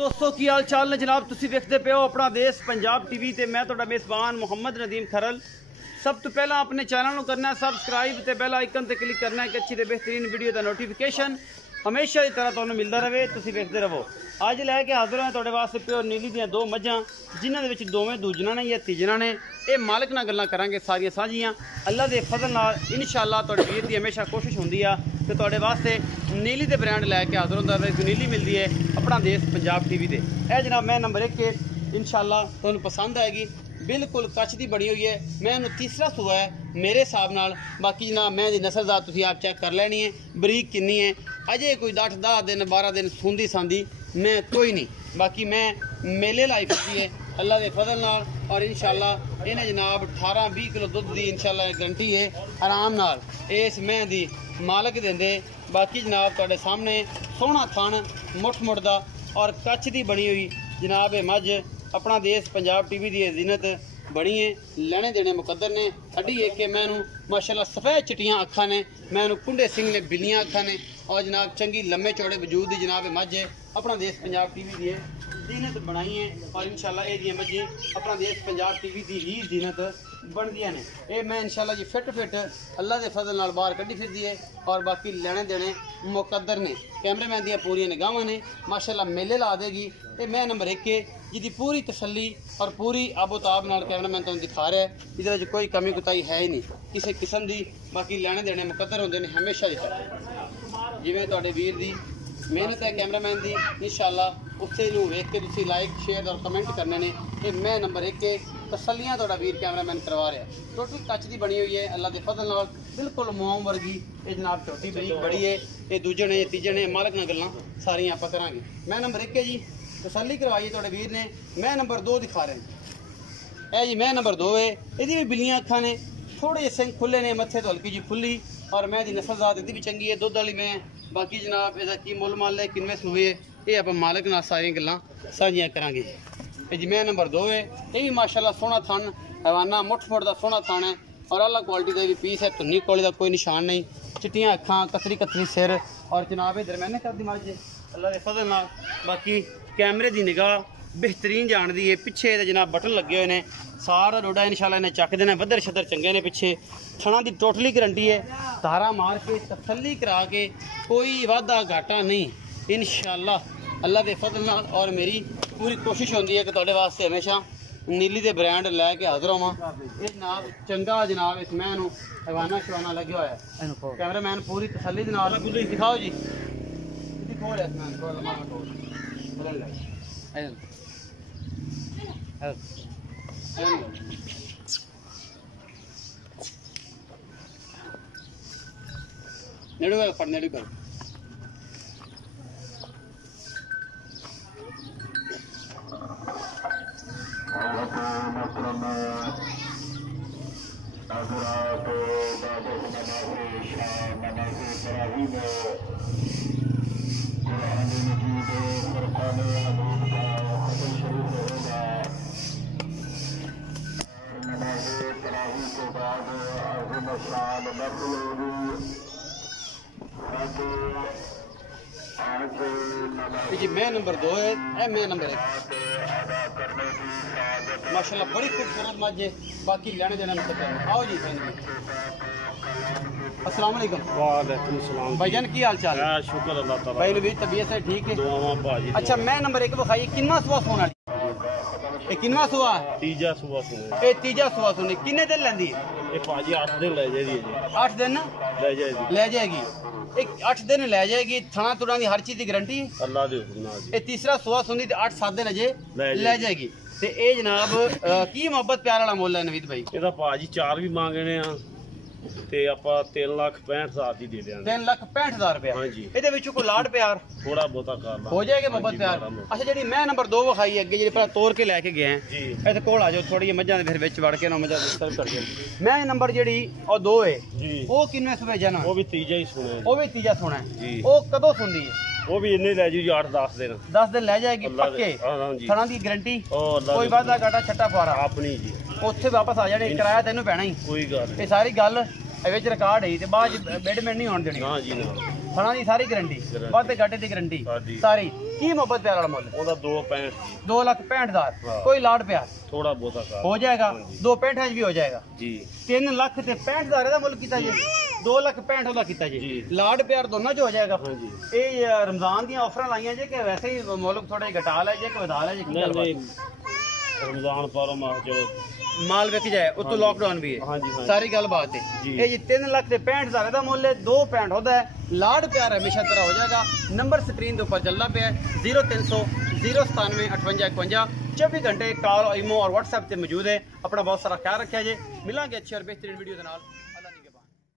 दोस्तों की हाल चाल ने जनाब तुसी देखते पे हो अपना देश पंजाब टीवी ते मैं तुहाडा मेज़बान मुहम्मद नदीम खरल। सब तो पहला अपने चैनल को करना सबसक्राइब ते बेल आइकन ते क्लिक करना है कि अच्छी ते बेहतरीन वीडियो का नोटिफिकेशन हमेशा की तरह तुहानू मिलता रहे। तुसी देखते रहो। अज लैके हाजिर हैं तुहाडे वास्ते प्योर नीली दियां दो मझां जिन्हां दे विच दोवें दूजना ने या तीजना ने। ये मालिक नाल गल्लां करांगे सारियां साझियां अल्लाह के फजल नाल इंशाअल्लाह। तुहाडे वीर दी हमेशा कोशिश होंदी आ कि तुहाडे वास्ते नीली दे ब्रांड लैके हाजिर होंदा रहे। नीली मिलती है अपना देश पंजाब टीवी दे। ए जनाब मैं नंबर 1 के इंशाअल्लाह तुहानू पसंद आएगी। बिल्कुल कच्छ की बनी हुई है। मैं तीसरा सूआ है मेरे हिसाब नाल। बाकी जनाब मैं दी नस्लदार तुसीं आप चेक कर लैनी है बरीक किन्नी है। अजे कोई 8-10 दिन 12 दिन सूंदी सांदी मैं कोई नहीं। बाकी मैं मेले लाई फिरती है अल्लाह के फजल नाल। और इंशाअल्लाह इन्हें जनाब 18-20 किलो दुध की इंशाअल्लाह गारंटी है आराम नाल इस मैं दी मालक देंदे। बाकी जनाब तुहाडे सामने सोहना थन मुठ मुड़दा और कच्छ की बनी हुई जनाब ये मझ अपना देश पंजाब टीवी की जीनत बनी है। लेने देने मुकद्दर ने अड्डी एक के मैनू माशाल्लाह सफ़ेद चिट्टियां अखा ने मैनू कुंडे सिंह ने बिल्लियां अखा ने। और जनाब चंगी लम्बे चौड़े वजूद की जनाब मझ है अपना देश पंजाब टीवी की जीनत बनाई है। और इंशाअल्लाह ये मझे अपना देश पंजाब टीवी की ही जीनत बनदियां ने। ये मैं इंशाअल्लाह जी फिट अल्लाह के फजल नाल बाहर कड्डी फिरदी है। और बाकी लेने देने मुकद्दर ने कैमरेमैन दियां पूरी निगाहां ने माशाअल्लाह मेले ला देगी। ये मैं नंबर 1 के जिसकी पूरी तसल्ली और पूरी आबोताब नाल कैमरामैन तुहानू दिखा रहा है। इहदे कोई कमी कुताई है ही नहीं किसी किस्म की। बाकी लेने देने मुकद्दर होंदे ने हमेशा ही जिवें तुहाडे वीर दी मेहनत है कैमरामैन दी इंशाअल्लाह उत्थे नूं वेख के तुसीं लाइक शेयर और कमेंट करने ने। ये मैं नंबर 1 के तसल्लियां तुहाडा वीर कैमरामैन करवा रहा है। टोटल कच्छ की बनी हुई है अल्लाह के फजल नाल बिल्कुल मोम वर्गी। ये जनाब छोटी बरीक बड़ी है। ये दूजे ने तीजे ने मालक नाल गल्लां सारियां आपां करांगे। मैं नंबर 1 है जी तसल्ली करवाई है तुहाडे वीर ने। मैं नंबर 2 दिखा रहे हैं। ए जी मैं नंबर 2 है। इहदी भी बिल्लियां अखां ने थोड़े जे सिंग खुले ने मत्थे तो हल्की जी फुल्ली। और मैं दी नस्लदार इहदी भी चंगी है दुध वाली मैं। बाकी जनाब इसका की मुल मल है किनवे सूए ये आप मालिक नाल सारियां गल्लां साझियां करांगे। जी मैं नंबर 2 है। ये भी माशाअल्लाह सोहना थन हवाना मुठ मुठ का सोहना थन है और अल्लाह क्वालिटी का भी पीस है। धुन्नी कोली का कोई निशान नहीं। चिट्टियां अखां कतरी कतरी सिर और जनाब ये दरम्याने कर दी मझ अल्लाह के फजल नाल। बाकी कैमरे की निगाह बेहतरीन जानती है। पिछे जनाब बटन लगे हुए हैं सारा डोडा इंशाअल्लाह इन्हें चक देना। बदर शदर चंगे ने पिछे थना की टोटली गारंटी है। धारा मार के तसल्ली करा के कोई वाधा घाटा नहीं इंशाअल्लाह अल्लाह के फजल नाल। और मेरी पूरी कोशिश होती है कि तुहाडे वास्ते हमेशा नीली दे ब्रांड लैके हाजिर होवां। ये जनाब चंगा जनाब इस मैं हवाना शवाना लगे हुआ है। कैमरामैन पूरी तसल्ली दे नाल दिखाओ जी दिखो नेड़ू कर नेड़ू कर। जी मैं नंबर 2 है। ए मैं नंबर 1 माशाल्लाह बड़ी खूबसूरत मझ है। बाकी लेने देने आओ जी। अस्सलाम वालेकुम। वालेकुम सलाम भाईजान की हाल चाल है? शुक्र अल्लाह ताला भाई नबी तबीयत है ठीक है? दुआवां भाजी। अच्छा मैं नंबर 1 बखाई किन्ना सुआ सोना किन्ना सुआ तीजा सुबह सुने ये तीजा सुआ सुनी किन्ने दिन लेंदी ये भाजी 8 दिन ले जाएगी जी। 8 दिन ले जाएगी ले जाएगी। एक 8 दिन ले जाएगी। थाना तुरा की हर चीज की गारंटी अल्लाह दे हुक्म नाल जी। ये तीसरा सुआ सुनी 8-7 दिन अजे ले जाएगी। ते ए जनाब की मोहब्बत प्यार वाला मोल है नवीद भाई? ਇਹਦਾ ਭਾਜੀ 4 ਵੀ ਮੰਗਣੇ ਆ ਤੇ ਆਪਾਂ 3,65,000 ਦੀ ਦੇ ਦਿਆਂਗੇ। 3,65,000 रुपया। हाँ जी। ਇਹਦੇ ਵਿੱਚ ਕੋਈ ਲਾਡ प्यार थोड़ा बहुता कर ला हो जाएगा मोहब्बत प्यार। अच्छा जी मैं नंबर 2 विखाई अगे जी पहले तोड़ के लैके गए हैं जी इतने कोल आ जाओ थोड़ी जी मझां फिर विच वड़ के ना मझां डिस्टर्ब कर दिया। मैं नंबर जी और 2 है जी वो किन्ने सुबह जाना वो भी तीजा ही सुने वो भी तीजा सुना है जी। वो कदों सुनदी है? वो भी इन्ने ले जी 8-10 दिन 10 दिन ले जाएगी अल्लाह पक्के। हाँ जी थना की गारंटी अल्लाह कोई वादा घाटा छट्टा पारा अपनी जी उत्थे वापस आ जाने किराया तेनू पैना ही कोई गल ये सारी गल रिकॉर्ड है बाद बेडमेंट नहीं होने देनी। ना जी ना ਫਣਾ ਦੀ ਸਾਰੀ ਗਰੰਟੀ, ਵਾਧੇ ਘਾਟੇ ਦੀ ਗਰੰਟੀ ਸਾਰੀ। ਕੀ ਮੁਹੱਬਤ ਪਿਆਰ ਵਾਲਾ ਮੁੱਲ? ਉਹਦਾ 2.65 2,65,000 ਹਾਂ। ਕੋਈ ਲਾੜ ਪਿਆਰ ਥੋੜਾ ਬਹੁਤਾ ਕਰ ਹੋ ਜਾਏਗਾ, 2.65 ਵੀ ਹੋ ਜਾਏਗਾ ਜੀ। 3,65,000 ਦਾ ਮੁੱਲ ਕੀਤਾ ਜੀ, 2,65,000 ਦਾ ਕੀਤਾ ਜੀ। ਲਾੜ ਪਿਆਰ ਦੋਨਾਂ ਚ ਹੋ ਜਾਏਗਾ। ਹਾਂਜੀ। ਇਹ ਰਮਜ਼ਾਨ ਦੀਆਂ ਆਫਰਾਂ ਲਾਈਆਂ ਜੇ ਕਿ ਵੈਸੇ ਹੀ ਮੁੱਲ ਥੋੜਾ ਜਿਹਾ ਘਟਾ ਲਿਆ ਜੇ ਕਿ ਵਧਾ ਲਿਆ ਜੇ? ਕੀ ਨਹੀਂ ਗੱਲਬਾਤ? ਰਮਜ਼ਾਨ ਪਰ ਮਾਹ ਚਲੋ ਮਾਲ ਵਿਕ ਜਾਏ, ਉਤੋਂ ਲਾਕਡਾਊਨ ਵੀ ਹੈ। ਹਾਂਜੀ ਹਾਂਜੀ ਸਾਰੀ ਗੱਲਬਾਤ ਹੈ ਜੀ। ਇਹ ਜੀ 3,65,000 ਦਾ ਮੁੱਲ ਹੈ, 2.65 ਹੁੰਦਾ ਹੈ। ਲਾੜ ਪਿਆਰ ਹਮੇਸ਼ਾ ਤਰ੍ਹਾਂ ਹੋ ਜਾਏਗਾ। ਨੰਬਰ ਸਕਰੀਨ ਦੇ ਉੱਪਰ ਚੱਲਦਾ ਪਿਆ ਹੈ 0300 097 5851। 24 घंटे कॉल, ईमो और व्हाट्सएप से मौजूद है। अपना बहुत सारा ख्याल रखा जे। मिलेंगे अच्छी और बेहतरीन वीडियो के नाल।